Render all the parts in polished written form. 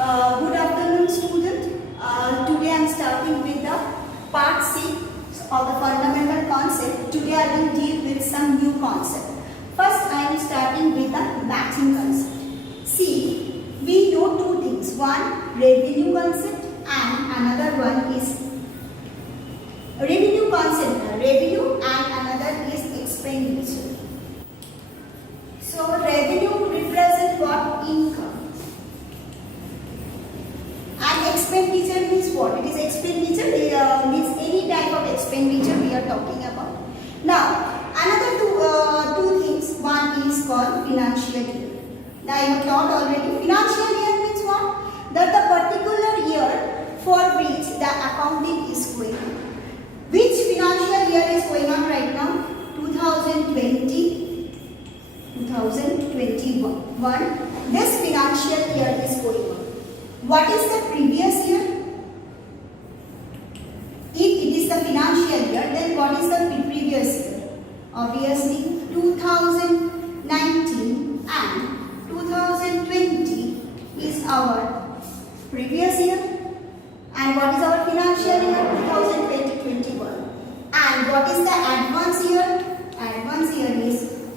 Good afternoon, student. Today I am starting with the part C of the fundamental concept. Today I will deal with some new concept. First, I am starting with the matching concept. See, we know two things. One, revenue concept, and another one is revenue concept. Revenue, and another is expenditure. So, revenue represents what? Income. And expenditure means what? It is expenditure, means any type of expenditure we are talking about. Now, another two things. One is called financial year. Now, I have taught already. Financial year means what? That the particular year for which the accounting is going on. Which financial year is going on right now? 2020, 2021. This financial year is going on. What is the previous year? If it is the financial year, then what is the previous year? Obviously, 2019 and 2020 is our previous year. And what is our financial year? 2020-21. And what is the advance year? Advance year is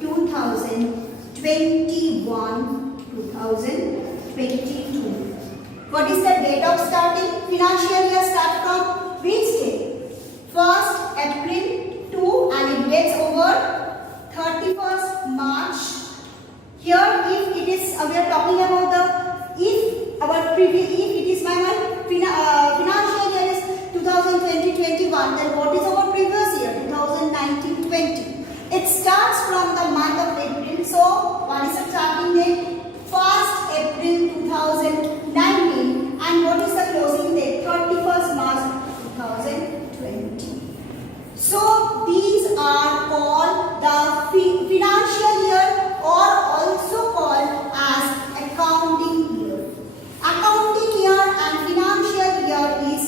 2021-2022. What is the date of starting? Financial year start from which day? 1st April to and it gets over 31st March. Here, if it is, we are talking about the, if it is my financial year is 2020-21, then what is our previous year? 2019-20. It starts from the month of April. So, what is the starting date? 1st April 2019, and what is the closing date? 31st March 2020. So these are called the financial year, or also called as accounting year. Accounting year and financial year is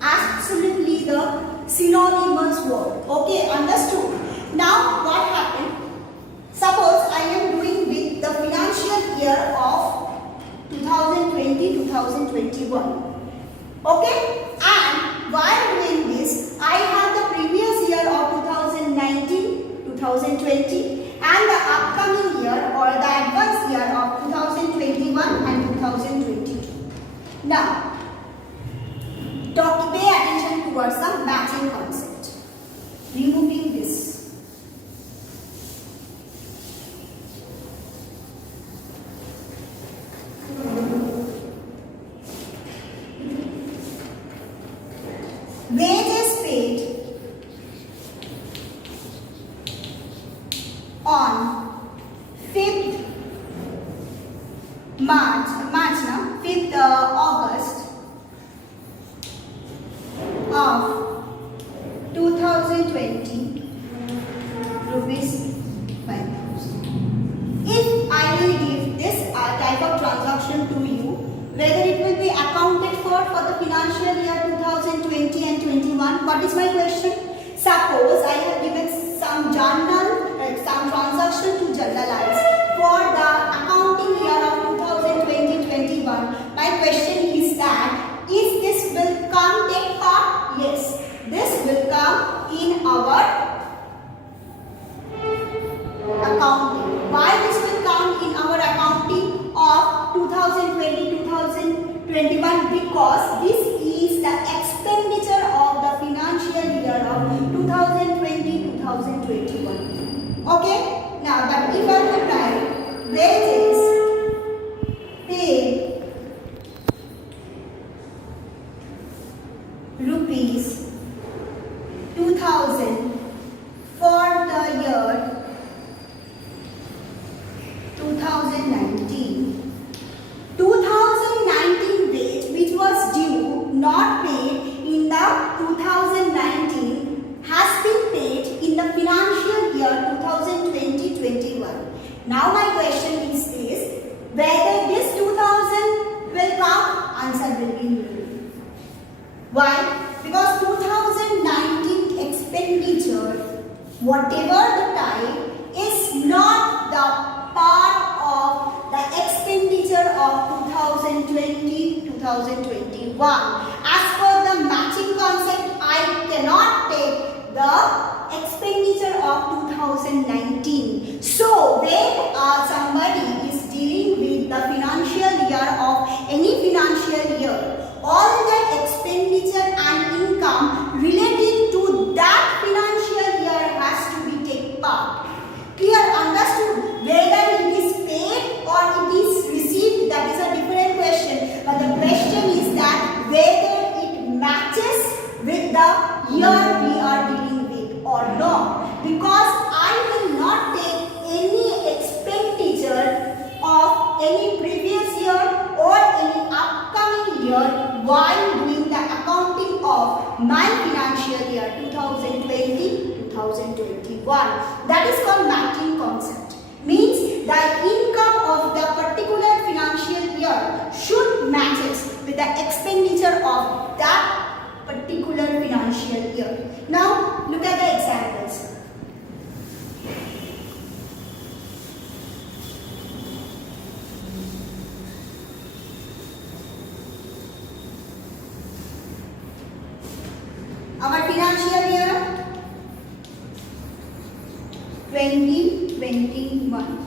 absolutely the synonymous word. Okay, understood? Now what happened? Suppose I am doing with the financial year of 2020-2021. Okay? And while doing this, I have the previous year of 2019-2020 and the upcoming year or the advanced year of 2021 and 2022. Now, pay attention towards the matching concept. Removing this. Wages paid on 5th August of 2020, rupees 5,000. If I will give this type of transaction to you, whether it will be accounted for the financial year 2020 and 21, what is my question? Suppose I have given some transaction to journalize for the accounting year of 2020-21. My question is that, if this will come take part? Yes, this will come in our accounting. Why this will come in our accounting of 2020-2021? Because this is the expenditure of the financial year of 2020-2021. Okay? Now, but if I will write wages paid rupees 2,000 for the year 2019. 2019 wage which was due, not paid in the 2019, has been paid in the financial year 2020-21. Now my question is this, whether this 2,000 will come? Answer will be no. Why? Because 2019 expenditure, whatever the type, is not the part of the expenditure of 2020. 2020-2021. As per the matching concept, I cannot take the expenditure of 2019. So when somebody is dealing with the financial year of any financial year, all the expenditure and income relating to that financial year has to be taken part. Clear? Understood? Whether it is paid or it is received, that is a different question. But the question is that whether it matches with the year we are dealing with or not. Because I will not take any expenditure of any previous year or any upcoming year while doing the accounting of my financial year 2020-2021. That is called matching concept. Means the income of the particular financial year should matches with the expenditure of that particular financial year. Now look at the examples. Our financial year 2021.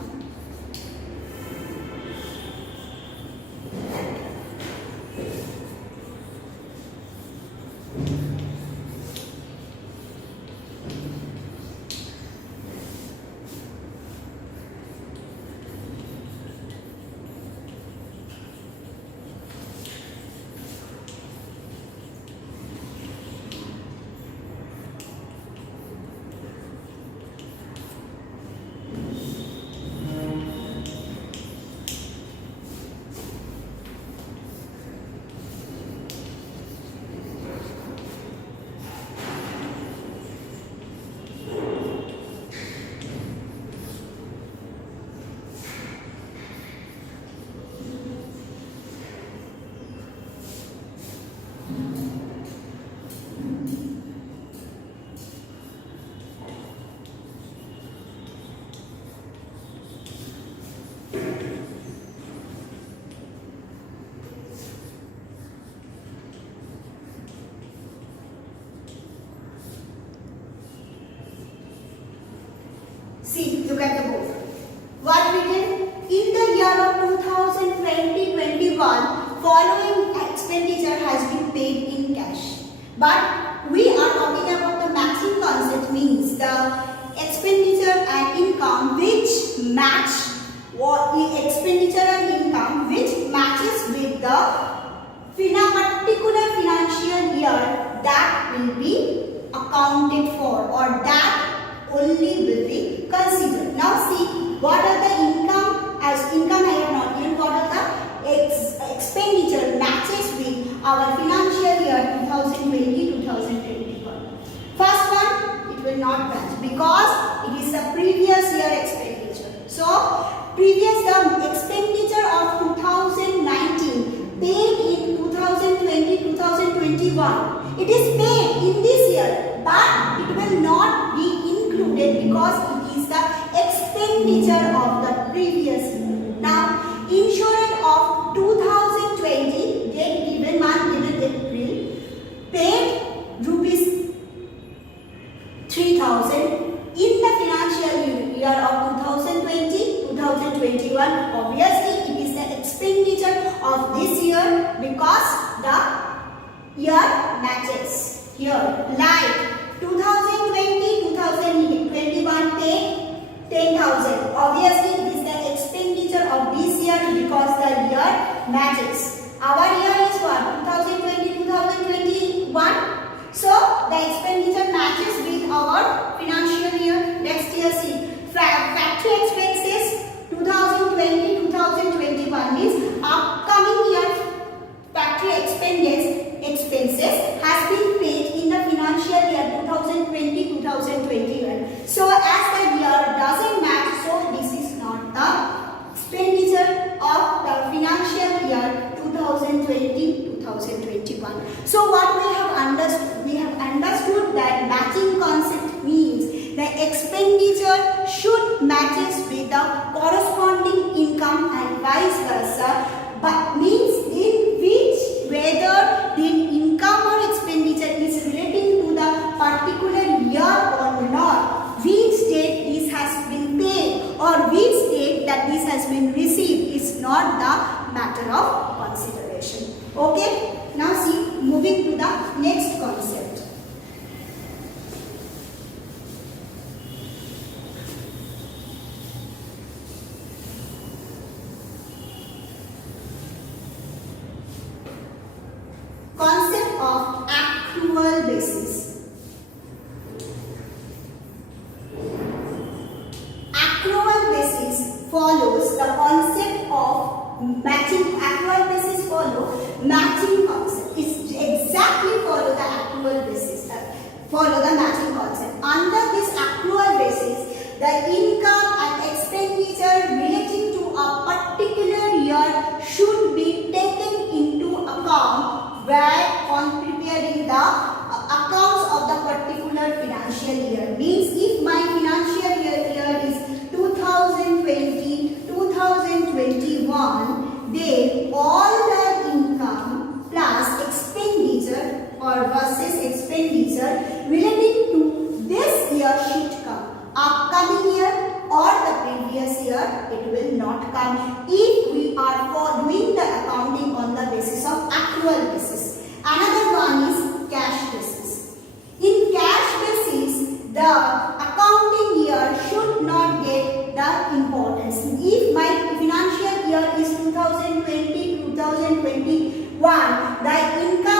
See, look at the board. What we did in the year of 2020-21, following expenditure has been paid in cash. But we are talking about the matching concept, means the expenditure and income which match, or the expenditure and income which matches with the particular financial year that will be accounted for, or that only will be considered. Now see, what are the income? As income I have not given. What are the expenditure matches with our financial year 2020-2021? First one, it will not match because it is the previous year expenditure. So previous expenditure of 2019 paid in 2020-2021. It is paid in this year, but it will not be included because it is the expenditure of the previous year. Now, insurance of 2020, date given, month given April, paid rupees 3,000 in the financial year of 2020-2021. Obviously, it is the expenditure of this year because the year matches here. Like 2020-2021 paid 10,000. Obviously, it is the expenditure of this year because the year matches. Our year is what? 2020-2021. So the expenditure matches with our financial year. Next year, see, factory expenses 2020-2021 means upcoming year factory expenses has been paid in the financial year 2020-2021. So as the year doesn't match, so this is not the expenditure of the financial year 2020-2021. So what we have understood? We have understood that matching concept means the expenditure should matches with the corresponding income and vice versa. But means consideration. Okay, now see, moving to the next concept. Concept of accrual basis. Accrual basis follows the concept of matching. Accrual basis follow matching concept. It's exactly follow the accrual basis. Follow the matching concept. Under this accrual basis, the income and expenditure relating to a particular year should be taken into account where on preparing the accounts of the particular financial year. Means if my financial year is 2020-2021, then all the income plus expenditure or versus expenditure relating to this year should come. Upcoming year or the previous year, it will not come if we are doing the accounting on the basis of accrual basis. Another one is cash basis. In cash basis, the accounting year should not get the importance. If my financial year is 2020-2021, the income